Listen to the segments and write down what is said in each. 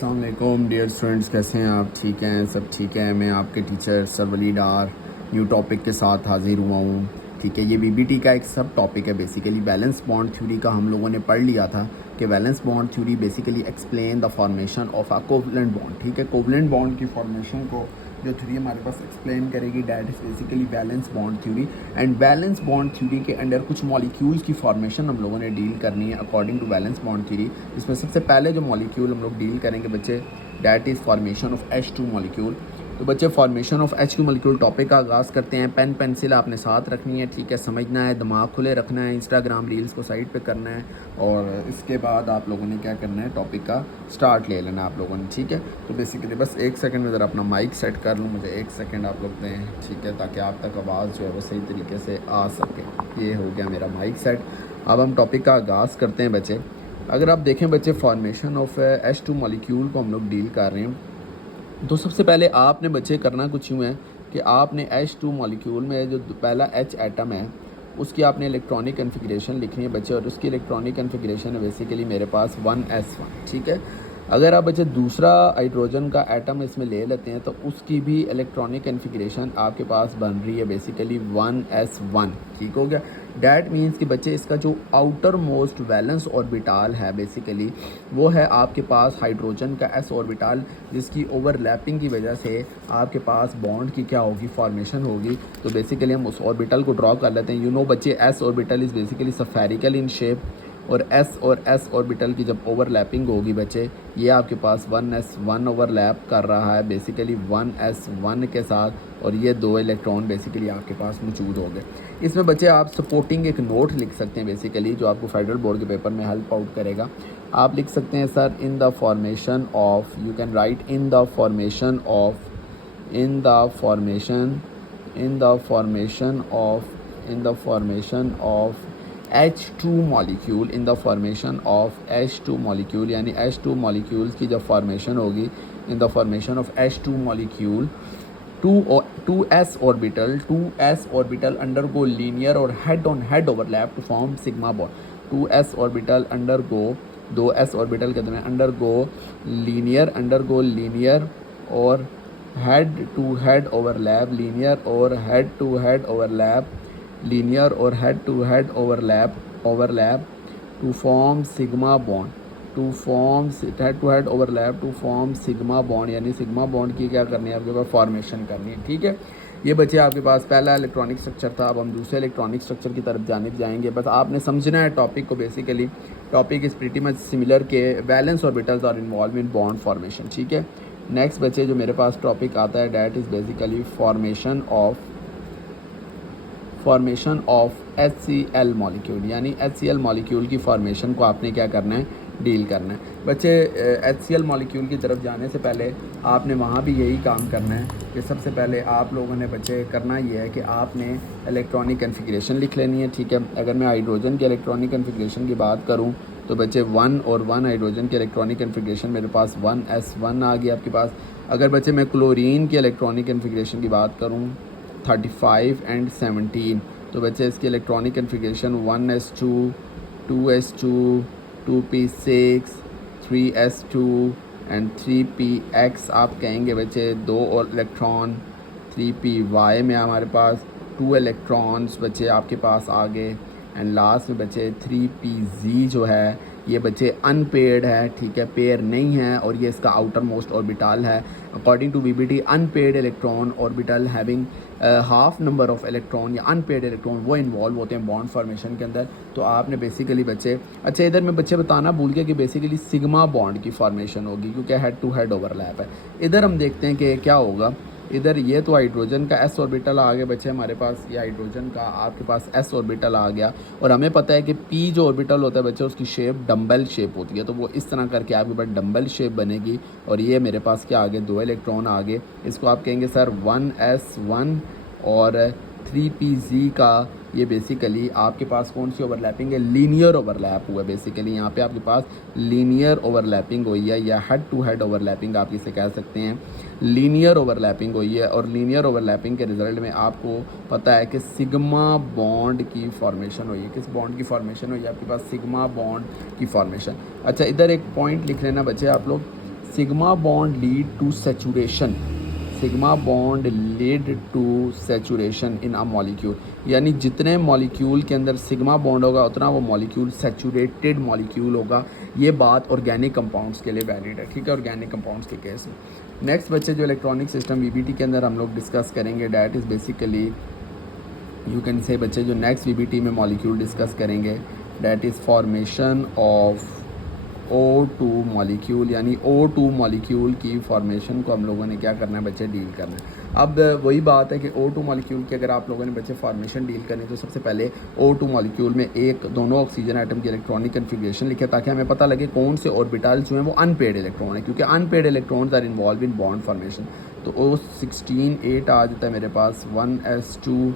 अस्सलाम वालेकुम dear students, कैसे हैं आप? ठीक हैं? सब ठीक है। मैं आपके टीचर सर वली डार न्यू टॉपिक के साथ हाज़िर हुआ हूँ। ठीक है, ये बीबीटी का एक सब टॉपिक है। बेसिकली बैलेंस बॉन्ड थ्योरी का हम लोगों ने पढ़ लिया था कि balance bond theory basically explain the formation of a covalent bond. ठीक है, कोवलेंट बॉन्ड की फॉर्मेशन को जो थ्योरी हमारे पास एक्सप्लेन करेगी that is basically valence bond theory. And valence bond theory के अंडर कुछ मॉलिक्यूल्स की फॉर्मेशन हम लोगों ने डील करनी है according to valence bond theory. इसमें सबसे पहले जो मॉलिक्यूल हम लोग डील करेंगे बच्चे, that is formation of H2 molecule. तो बच्चे formation of H2 molecule topic का आगाज़ करते हैं। पेन पेंसिल आपने साथ रखनी है, ठीक है, समझना है, दिमाग खुले रखना है, इंस्टाग्राम रील्स को साइड पे करना है और इसके बाद आप लोगों ने क्या करना है, टॉपिक का स्टार्ट ले लेना आप लोगों ने। ठीक है, तो बेसिकली बस एक सेकंड में ज़रा अपना माइक सेट कर लूँ, मुझे एक सेकंड आप लोग दें, ठीक है, ताकि आप तक आवाज़ जो है वो सही तरीके से आ सके। ये हो गया मेरा माइक सेट। अब हम टॉपिक का आगाज़ करते हैं बच्चे। अगर आप देखें बच्चे, फॉर्मेशन ऑफ H2 मॉलिक्यूल को हम लोग डील कर रहे हैं। तो सबसे पहले आपने बच्चे करना कुछ यूँ है कि आपने H2 मॉलिक्यूल में जो पहला H एटम है उसकी आपने इलेक्ट्रॉनिक कन्फिग्रेशन लिखनी है बच्चे, और उसकी इलेक्ट्रॉनिक कन्फिग्रेशन है बेसिकली मेरे पास 1s1। ठीक है, अगर आप बच्चे दूसरा हाइड्रोजन का एटम इसमें ले लेते हैं तो उसकी भी इलेक्ट्रॉनिक कन्फिग्रेशन आपके पास बन रही है बेसिकली 1s1। ठीक हो गया, डैट मीन्स कि बच्चे इसका जो आउटर मोस्ट वैलेंस ऑर्बिटाल है बेसिकली वो है आपके पास हाइड्रोजन का s ऑर्बिटाल, जिसकी ओवरलैपिंग की वजह से आपके पास बॉन्ड की क्या होगी, फॉर्मेशन होगी। तो बेसिकली हम उस ऑर्बिटल को ड्रॉ कर लेते हैं। यू नो बच्चे, s orbital is basically spherical in shape, और s ऑर्बिटल की जब ओवरलैपिंग होगी बच्चे, ये आपके पास 1s1 ओवरलैप कर रहा है बेसिकली 1s1 के साथ, और ये दो इलेक्ट्रॉन बेसिकली आपके पास मौजूद हो गए। इसमें बच्चे आप सपोर्टिंग एक नोट लिख सकते हैं बेसिकली, जो आपको फेडरल बोर्ड के पेपर में हेल्प आउट करेगा। आप लिख सकते हैं sir, in the formation of, you can write in the formation of, in the formation, in the formation of, in the formation of H2 molecule, in the formation of H2 molecule, यानी H2 molecules की जब formation होगी, in the formation of H2 molecule, 2s orbital undergo linear और head on head overlap to form sigma bond. 2s orbital undergo, 2s orbital के दरमियान undergo linear और head to head overlap, linear और head to head overlap to form sigma bond, to form head to head overlap to form sigma bond, यानी sigma bond की क्या करनी है, आपके पास फॉर्मेशन करनी है। ठीक है, ये बच्चे आपके पास पहला इलेक्ट्रॉनिक स्ट्रक्चर था। अब हम दूसरे इलेक्ट्रॉनिक स्ट्रक्चर की तरफ जाएंगे। बस आपने समझना है टॉपिक को। Basically topic is pretty much similar के valence orbitals are involve in bond formation. ठीक है, नेक्स्ट बच्चे जो मेरे पास टॉपिक आता है that is basically formation of HCl molecule, यानी HCl मॉलिक्यूल की फॉर्मेशन को आपने क्या करना है, डील करना है। बच्चे HCl मॉलिक्यूल की तरफ जाने से पहले आपने वहाँ भी यही काम करना है कि सबसे पहले आप लोगों ने बच्चे करना ये है कि आपने इलेक्ट्रॉनिक कन्फिग्रेशन लिख लेनी है। ठीक है, अगर मैं हाइड्रोजन के इलेक्ट्रॉनिक कन्फिग्रेशन की बात करूँ तो बच्चे 1 और 1 हाइड्रोजन के इलेक्ट्रॉनिक कन्फिग्रेशन मेरे पास 1s1 आ गया आपके पास। अगर बच्चे मैं क्लोरीन की इलेक्ट्रॉनिक कन्फिग्रेशन की बात करूँ 35 एंड 17, तो बच्चे इसकी electronic configuration 1s2, 2s2, 2p6, 3s2 and 3px आप कहेंगे बच्चे, 2 और इलेक्ट्रॉन। 3py में हमारे पास 2 इलेक्ट्रॉन्स बच्चे आपके पास आ गए। एंड लास्ट में बच्चे 3pz जो है ये बच्चे अनपेयर्ड है। ठीक है, पेयर नहीं है और ये इसका आउटर मोस्ट ऑर्बिटल है। According to VBT, unpaired electron orbital having half number of electron या अनपेयर्ड इलेक्ट्रॉन वो इन्वॉल्व होते हैं बॉन्ड फॉर्मेशन के अंदर। तो आपने बेसिकली बच्चे, अच्छा इधर मैं बच्चे बताना भूल गया कि बेसिकली सिग्मा बॉन्ड की फॉर्मेशन होगी क्योंकि हेड टू हेड ओवरलैप है। इधर हम देखते हैं कि क्या होगा। इधर ये तो हाइड्रोजन का s ऑर्बिटल आ गया बच्चे हमारे पास, ये हाइड्रोजन का आपके पास s ऑर्बिटल आ गया, और हमें पता है कि p जो ऑर्बिटल होता है बच्चे उसकी शेप डम्बल शेप होती है, तो वो इस तरह करके आपके पास डम्बल शेप बनेगी। और ये मेरे पास क्या आ गए, 2 इलेक्ट्रॉन आ गए। इसको आप कहेंगे सर 1s1 और 3pz का ये बेसिकली आपके पास कौन सी ओवरलैपिंग है, लीनियर ओवरलैप हुआ है। बेसिकली यहाँ पे आपके पास लीनियर ओवरलैपिंग हुई है, या हेड टू हेड ओवरलैपिंग आप इसे कह सकते हैं। लीनियर ओवरलैपिंग हुई है, और लीनियर ओवरलैपिंग के रिजल्ट में आपको पता है कि सिग्मा बॉन्ड की फॉर्मेशन हुई है। किस बॉन्ड की फॉर्मेशन हुई है आपके पास, सिग्मा बॉन्ड की फॉर्मेशन। अच्छा इधर एक पॉइंट लिख लेना बच्चे आप लोग, sigma bond lead to saturation, sigma bond lead to saturation in a molecule, यानी जितने मॉलिक्यूल के अंदर सिग्मा बॉन्ड होगा उतना वो मॉलिक्यूल सेचुरेटेड मॉलिक्यूल होगा। ये बात ऑर्गेनिक कंपाउंड्स के लिए वैलिड है, ठीक है, ऑर्गेनिक कंपाउंड्स के केस में। नेक्स्ट बच्चे जो इलेक्ट्रॉनिक सिस्टम वीबीटी के अंदर हम लोग डिस्कस करेंगे, that is basically you can से बच्चे जो नेक्स्ट वीबीटी में मॉलिक्यूल डिस्कस करेंगे that is formation of O2 molecule, यानी O2 मॉलिक्यूल की फॉर्मेशन को हम लोगों ने क्या करना है बच्चे, डील करना है। अब वही बात है कि O2 मॉलिक्यूल की अगर आप लोगों ने बच्चे फॉर्मेशन डील करनी तो सबसे पहले O2 मॉलिक्यूल में दोनों ऑक्सीजन एटम की इलेक्ट्रॉनिक कन्फिग्रेशन लिखे ताकि हमें पता लगे कौन से ऑर्बिटल जो हैं वो अनपेड इलेक्ट्रॉन है, क्योंकि unpaired electrons are involve in bond formation. तो O16 8 आ जाता है मेरे पास 1s2,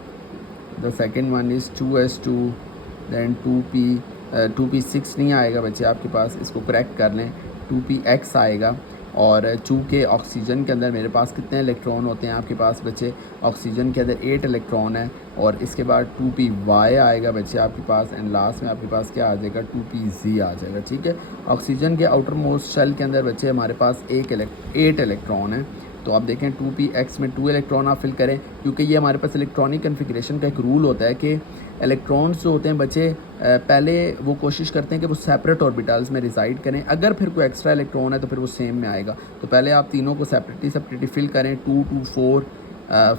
the second one is 2s2, then 2p6 नहीं आएगा बच्चे आपके पास, इसको करेक्ट कर लें, 2px आएगा। और चूँकि ऑक्सीजन के अंदर मेरे पास कितने इलेक्ट्रॉन होते हैं आपके पास बच्चे, ऑक्सीजन के अंदर 8 इलेक्ट्रॉन है, और इसके बाद 2py आएगा बच्चे आपके पास, एंड लास्ट में आपके पास क्या आ जाएगा, 2pz आ जाएगा, ठीक है। ऑक्सीजन के आउटर मोस्ट शेल के अंदर बच्चे हमारे पास 8 इलेक्ट्रॉन है। तो आप देखें 2px में 2 इलेक्ट्रॉन आप फिल करें, क्योंकि ये हमारे पास इलेक्ट्रॉनिक कन्फिग्रेशन का एक रूल होता है कि इलेक्ट्रॉन्स जो होते हैं बच्चे पहले वो कोशिश करते हैं कि वो सेपरेट ऑर्बिटल्स में रिसाइड करें, अगर फिर कोई एक्स्ट्रा इलेक्ट्रॉन है तो फिर वो सेम में आएगा। तो पहले आप तीनों को सेपरेटली फिल करें, 2 2 4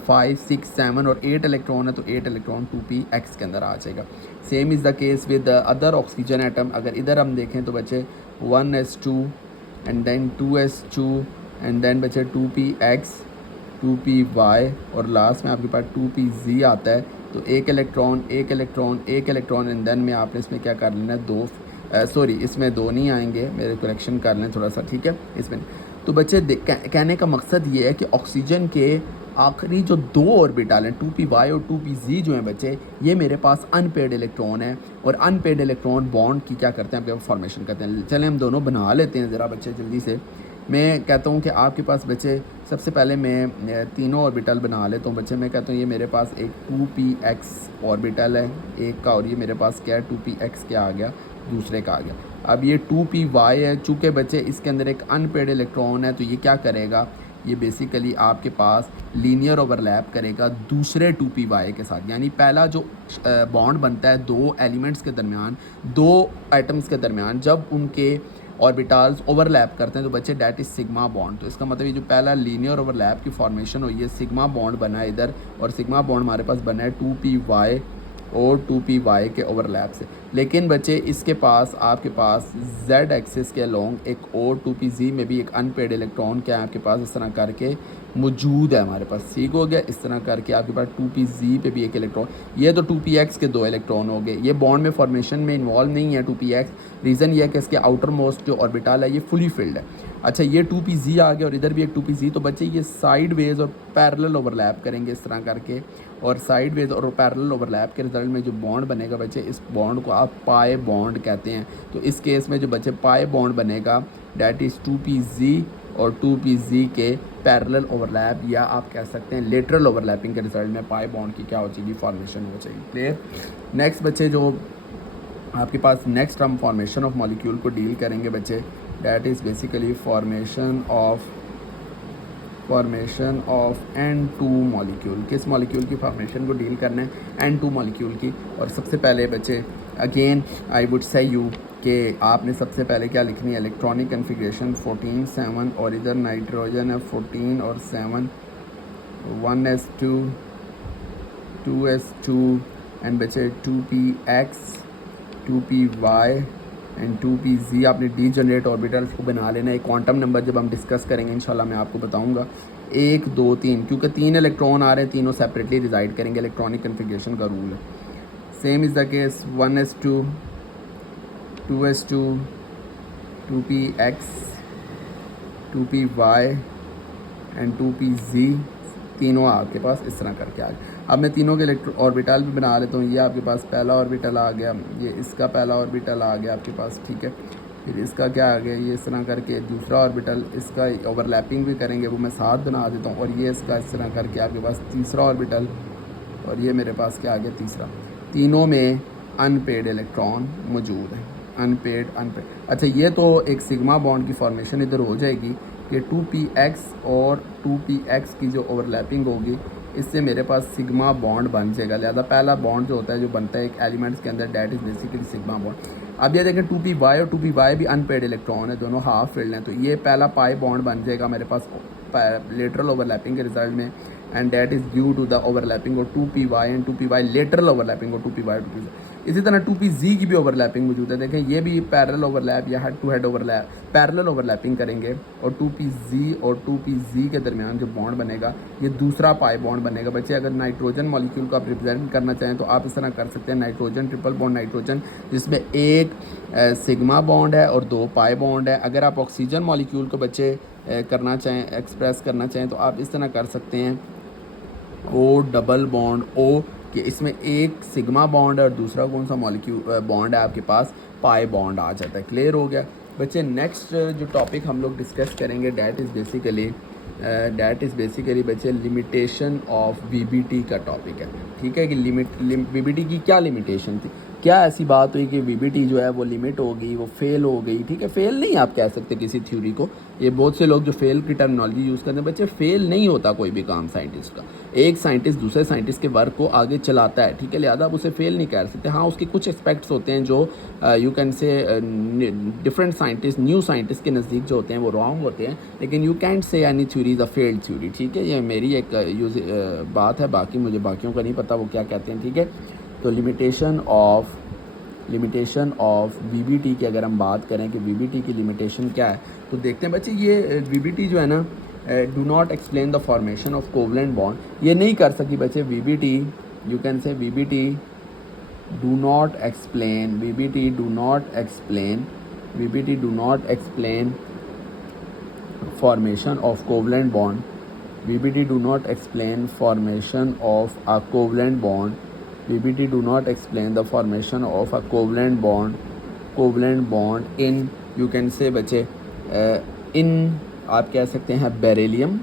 5 6 7 और 8 इलेक्ट्रॉन है तो 8 इलेक्ट्रॉन 2px के अंदर आ जाएगा। Same is the case with other oxygen atom. अगर इधर हम देखें तो बच्चे 1s2 and then 2s2 and then बचे 2px 2py और लास्ट में आपके पास 2pz आता है। तो एक इलेक्ट्रॉन एंड देन में आपने इसमें क्या कर लेना है, इसमें 2 नहीं आएंगे, मेरे करेक्शन कर लें थोड़ा सा, ठीक है इसमें। तो बच्चे कहने का मकसद ये है कि ऑक्सीजन के आखिरी जो 2 ऑर्बिटल हैं 2py और 2pz जो हैं बच्चे, ये मेरे पास अनपेड इलेक्ट्रॉन है, और अनपेड इलेक्ट्रॉन बॉन्ड की क्या करते हैं आपके फॉर्मेशन करते हैं। चलें हम दोनों बना लेते हैं ज़रा बच्चे जल्दी से। मैं कहता हूँ कि आपके पास बच्चे सबसे पहले मैं तीनों ऑर्बिटल बना लेता हूँ बच्चे। मैं कहता हूँ ये मेरे पास एक 2px ऑर्बिटल है एक का, और ये मेरे पास क्या है 2px क्या आ गया, दूसरे का आ गया। अब ये 2py है, चूँकि बच्चे इसके अंदर एक अनपेड इलेक्ट्रॉन है तो ये क्या करेगा, ये बेसिकली आपके पास लीनियर ओवरलैप करेगा दूसरे 2py के साथ। यानी पहला जो बॉन्ड बनता है 2 एलिमेंट्स के दरमियान, 2 एटम्स के दरमियान, जब उनके ऑर्बिटल्स ओवरलैप करते हैं तो बच्चे डैट इज़ सिग्मा बॉन्ड। तो इसका मतलब ये जो पहला लीनियर ओवरलैप की फॉर्मेशन हुई है, सिग्मा बॉन्ड बना है इधर, और सिग्मा बॉन्ड हमारे पास बना है 2py और 2py के ओवरलैप से। लेकिन बच्चे इसके पास आपके पास z एक्सिस के अलोंग एक और 2pz में भी एक अनपेड इलेक्ट्रॉन क्या है आपके पास इस तरह करके मौजूद है हमारे पास, ठीक हो गया। इस तरह करके आपके पास 2pz पे भी एक इलेक्ट्रॉन, ये तो 2px के 2 इलेक्ट्रॉन हो गए। ये बॉन्ड में फॉर्मेशन में इन्वॉल्व नहीं है 2px, रीज़न ये है कि इसके आउटर मोस्ट जो ऑर्बिटल है ये फुली फिल्ड है। अच्छा ये 2pz आ गया और इधर भी एक 2pz, तो बच्चे ये साइड वेज और पैरेलल ओवरलैप करेंगे इस तरह करके, और साइड वेज और पैरेलल ओवरलैप के रिजल्ट में जो बॉन्ड बनेगा बच्चे, इस बॉन्ड को आप पाई बॉन्ड कहते हैं। तो इस केस में जो बच्चे पाई बॉन्ड बनेगा डैट इज़ 2pz और 2pz के पैरेलल ओवरलैप, या आप कह सकते हैं लेटरल ओवरलैपिंग के रिजल्ट में पाई बॉन्ड की क्या हो जाएगी, फॉर्मेशन हो जाएगी। क्लियर। नेक्स्ट बच्चे जो आपके पास नेक्स्ट हम फॉर्मेशन ऑफ मॉलिक्यूल को डील करेंगे बच्चे, that is basically formation of N2 molecule. किस मॉलिक्यूल की फॉर्मेशन को डील करना है, N2 मॉलिक्यूल की। और सबसे पहले बच्चे again I would say you कि आपने सबसे पहले क्या लिखनी है, इलेक्ट्रॉनिक कन्फिग्रेशन 14 7, और इधर नाइट्रोजन है 14 और 7, 1s2 2s2 एंड बचे 2px 2py एंड 2pz। आपने डी जनरेट ऑर्बिटल्स को बना लेना है। क्वांटम नंबर जब हम डिस्कस करेंगे इंशाल्लाह मैं आपको बताऊंगा 1 2 3, क्योंकि 3 इलेक्ट्रॉन आ रहे हैं, तीनों सेपरेटली रिजाइड करेंगे, इलेक्ट्रॉनिक कन्फिग्रेशन का रूल है। Same is the case 1s2 2s2 2px 2py and 2pz, तीनों आपके पास इस तरह करके आ गए। अब मैं तीनों के ऑर्बिटल भी बना लेता हूँ। ये आपके पास पहला ऑर्बिटल आ गया, ये इसका पहला ऑर्बिटल आ गया आपके पास, ठीक है। फिर इसका क्या आ गया, ये इस तरह करके दूसरा ऑर्बिटल, इसका ओवरलैपिंग भी करेंगे वो मैं साथ बना देता हूँ, और ये इसका इस तरह करके आपके पास तीसरा ऑर्बिटल, और ये मेरे पास क्या आ गया तीसरा। तीनों में अनपेड इलेक्ट्रॉन मौजूद है, अनपेड। अच्छा ये तो एक सिग्मा बॉन्ड की फॉर्मेशन इधर हो जाएगी। कि 2px और 2px की जो ओवरलैपिंग होगी इससे मेरे पास सिग्मा बॉन्ड बन जाएगा। लिहाजा पहला बॉन्ड जो होता है जो बनता है एक एलिमेंट्स के अंदर, that is basically sigma bond. अब ये देखें 2py और 2py भी अनपेड इलेक्ट्रॉन है, दोनों हाफ फील्ड हैं, तो ये पहला पाई बॉन्ड बन जाएगा मेरे पास लेटरल ओवरलैपिंग के रिजल्ट में, and that is due to the overlapping और 2py and 2py lateral overlapping और 2py 2pz। इसी तरह 2pz की भी ओवरलैपिंग मौजूद है। देखें ये भी पैरेलल ओवरलैप या head to head overlap parallel overlapping करेंगे, और 2pz और 2pz के दरमियान जो बॉन्ड बनेगा ये दूसरा पाई बॉन्ड बनेगा। बच्चे अगर नाइट्रोजन मॉलिक्यूल को आप रिप्रेजेंट करना चाहें तो आप इस तरह कर सकते हैं, नाइट्रोजन ट्रिपल बॉन्ड नाइट्रोजन जिसमें एक सिग्मा बॉन्ड है और 2 पाई बॉन्ड है। अगर आप ऑक्सीजन मॉलिक्यूल को बच्चे करना चाहें, एक्सप्रेस करना चाहें तो आप इस तरह कर सकते हैं, ओ डबल बॉन्ड ओ, कि इसमें एक सिग्मा बॉन्ड है और दूसरा कौन सा मॉलिक्यूल बॉन्ड है आपके पास, पाई बॉन्ड आ जाता है। क्लियर हो गया बच्चे। नेक्स्ट जो टॉपिक हम लोग डिस्कस करेंगे डैट इज़ बेसिकली बच्चे लिमिटेशन ऑफ वीबीटी का टॉपिक है। ठीक है कि वीबीटी की क्या लिमिटेशन थी, क्या ऐसी बात हुई कि वीबीटी जो है वो लिमिट हो गई, वो फेल हो गई। ठीक है, फेल नहीं आप कह सकते किसी थ्योरी को, ये बहुत से लोग जो फेल की टर्मिनोलॉजी यूज़ करते हैं, बच्चे फेल नहीं होता कोई भी काम साइंटिस्ट का। एक साइंटिस्ट दूसरे साइंटिस्ट के वर्क को आगे चलाता है, ठीक है, लिहाजा आप उसे फेल नहीं कह सकते। हाँ, उसके कुछ एस्पेक्ट्स होते हैं जो यू कैन से डिफरेंट साइंटिस्ट, न्यू साइंटिस्ट के नज़दीक जो होते हैं वो रॉन्ग होते हैं, लेकिन यू कैंट से any theory is a failed theory. ठीक है, ये मेरी एक बात है, बाकी मुझे बाकियों का नहीं पता वो क्या कहते हैं। ठीक है, तो लिमिटेशन ऑफ वीबीटी की अगर हम बात करें कि वीबीटी की लिमिटेशन क्या है, तो देखते हैं बच्चे ये वीबीटी जो है ना, do not explain the formation of covalent bond, ये नहीं कर सकी बच्चे वीबीटी। यू कैन से VBT do not explain formation of covalent bond, VBT do not explain formation of a covalent bond. VBT do not explain the formation of a covalent bond in, you can say बच्चे in आप कह सकते हैं beryllium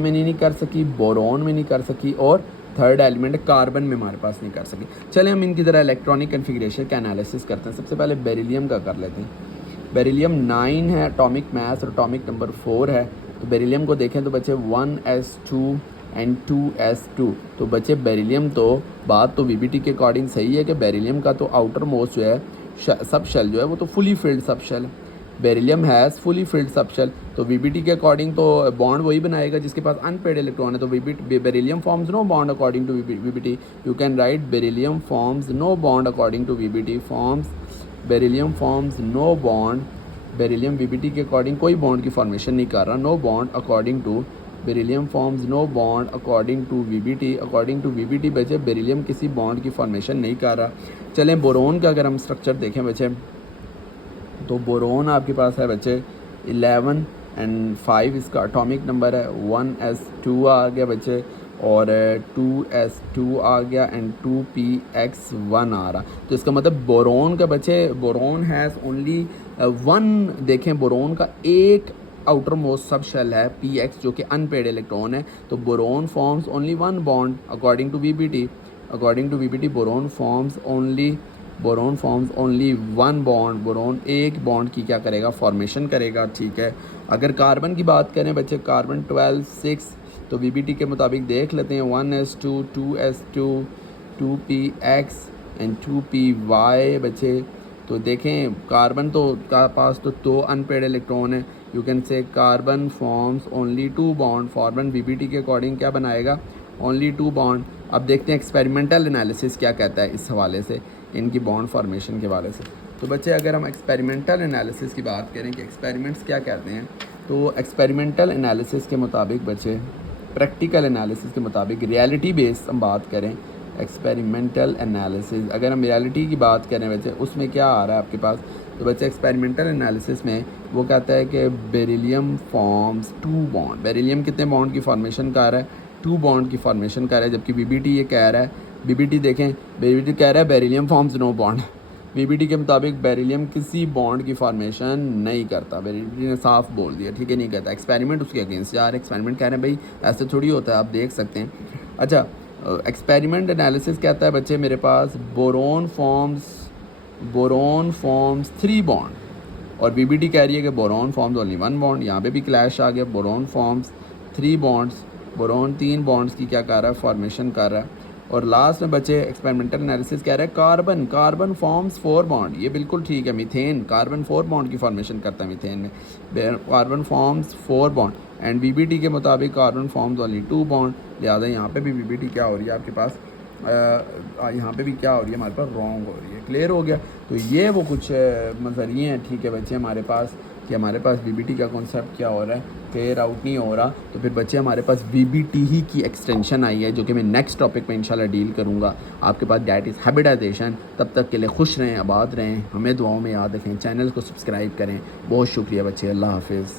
में नहीं कर सकी, boron में नहीं कर सकी, और थर्ड एलिमेंट कार्बन में हमारे पास नहीं कर सकी। चले हम इनकी तरह इलेक्ट्रॉनिक कन्फिग्रेशन का एनालिसिस करते हैं। सबसे पहले बेरिलियम का कर लेते हैं। बेरिलियम 9 है एटॉमिक मास और एटॉमिक नंबर 4 है। तो बेरिलियम को देखें तो बच्चे 1s2 एंड 2s2। तो बच्चे बेरिलियम तो बात तो वीबीटी के अकॉर्डिंग सही है कि बेरिलियम का तो आउटर मोस्ट जो है सब शेल जो है वो तो फुली फिल्ड सब शेल है। Beryllium has fully filled sub shell, तो वीबीटी के अकॉर्डिंग तो बॉन्ड वही बनाएगा जिसके पास अनपेड इलेक्ट्रॉन है। तो beryllium forms no bond according to VBT. You can write beryllium forms no bond according to VBT. Beryllium forms no bond, beryllium VBT के अकॉर्डिंग कोई बॉन्ड की फॉर्मेशन नहीं कर रहा। No bond according to beryllium forms no bond according to VBT. According to VBT बच्चे beryllium किसी bond की formation नहीं कर रहा। चलें बोरोन का अगर हम स्ट्रक्चर देखें बच्चे, तो बोरोन आपके पास है बच्चे 11 एंड 5 इसका एटॉमिक नंबर है। 1s2 आ गया बच्चे, और 2s2 आ गया एंड 2px1 आ रहा। तो इसका मतलब बोरोन का बच्चे, बोरोन हैज़ ओनली 1, देखें बोरोन का एक आउटर मोस्ट सब शेल है px जो कि अनपेड इलेक्ट्रॉन है। तो boron forms only 1 bond according to VBT. Boron forms only 1 bond. Boron एक बॉन्ड की क्या करेगा, फॉर्मेशन करेगा। ठीक है, अगर कार्बन की बात करें बच्चे, कार्बन 12 6, तो वीबीटी के मुताबिक देख लेते हैं 1s2 2s2 2px and 2py बच्चे। तो देखें कार्बन तो का पास तो 2 अनपेड इलेक्ट्रॉन है। You can say carbon forms only 2 bond. फॉर्बन वीबीटी के अकॉर्डिंग क्या बनाएगा, ओनली 2 बॉन्ड। अब देखते हैं एक्सपेरिमेंटल एनालिसिस क्या कहता है इस हवाले से, इनकी बॉन्ड फॉर्मेशन के हवाले से। तो बच्चे अगर हम एक्सपेरिमेंटल एनालिसिस की बात करें कि एक्सपेरिमेंट्स क्या कहते हैं, तो एक्सपेरिमेंटल एनालिसिस के मुताबिक बच्चे, प्रैक्टिकल एनालिसिस के मुताबिक, रियलिटी बेस्ड हम बात करें, एक्सपेरिमेंटल एनालिसिस अगर हम रियलिटी की बात करें बच्चे, उसमें क्या आ रहा है आपके पास, तो बच्चे एक्सपेरिमेंटल एनालिसिस में वो कहता है कि बेरिलियम फॉर्म्स 2 बॉन्ड। बेरिलियम कितने बॉन्ड की फॉर्मेशन कर रहा है, 2 बॉन्ड की फॉर्मेशन कर रहा है, जबकि वीबीटी ये कह रहा है, वीबीटी देखें, वीबीटी कह रहा है beryllium forms no bond. VBT के मुताबिक बेरिलियम किसी बॉन्ड की फॉर्मेशन नहीं करता। वीबीटी ने साफ बोल दिया, ठीक है, नहीं करता। एक्सपेरिमेंट उसके अगेंस्ट जा रहे हैं, एक्सपेरिमेंट कह रहे हैं भाई ऐसे थोड़ी होता है, आप देख सकते हैं। अच्छा, एक्सपेरिमेंट एनालिसिस कहता है बच्चे मेरे पास बोरोन फॉर्म्स 3 बॉन्ड। और बीबीटी कह रही है कि बोरॉन फॉर्म्स ओनली 1 बॉन्ड, यहाँ पे भी क्लैश आ गया, boron forms 3 bonds, boron 3 bonds की क्या कर रहा है, फॉर्मेशन कर रहा है। और लास्ट में बचे एक्सपेरिमेंटल एनालिसिस कह रहा है कार्बन फॉर्म्स 4 बॉन्ड, ये बिल्कुल ठीक है, मीथेन कार्बन 4 बॉन्ड की फॉर्मेशन करता है मीथेन में, carbon forms 4 bond and BBT के मुताबिक कार्बन फॉर्म्स ओनली 2 बॉन्ड, लिहाजा यहाँ पे भी बीबीटी क्या हो रही है आपके पास, यहाँ पे भी क्या हो रही है हमारे पास, रॉन्ग हो रही है। क्लियर हो गया। तो ये वो कुछ नज़रिए हैं, ठीक है बच्चे, हमारे पास कि हमारे पास बीबीटी का कॉन्सेप्ट क्या हो रहा है, क्लियर आउट नहीं हो रहा। तो फिर बच्चे हमारे पास बीबीटी ही की एक्सटेंशन आई है, जो कि मैं नेक्स्ट टॉपिक में इंशाल्लाह डील करूँगा आपके पास, दैट इज़ हैबिटाइजेशन। तब तक के लिए खुश रहें, आबाद रहें, हमें दुआओं में याद रखें, चैनल को सब्सक्राइब करें। बहुत शुक्रिया बच्चे, अल्लाह हाफिज़।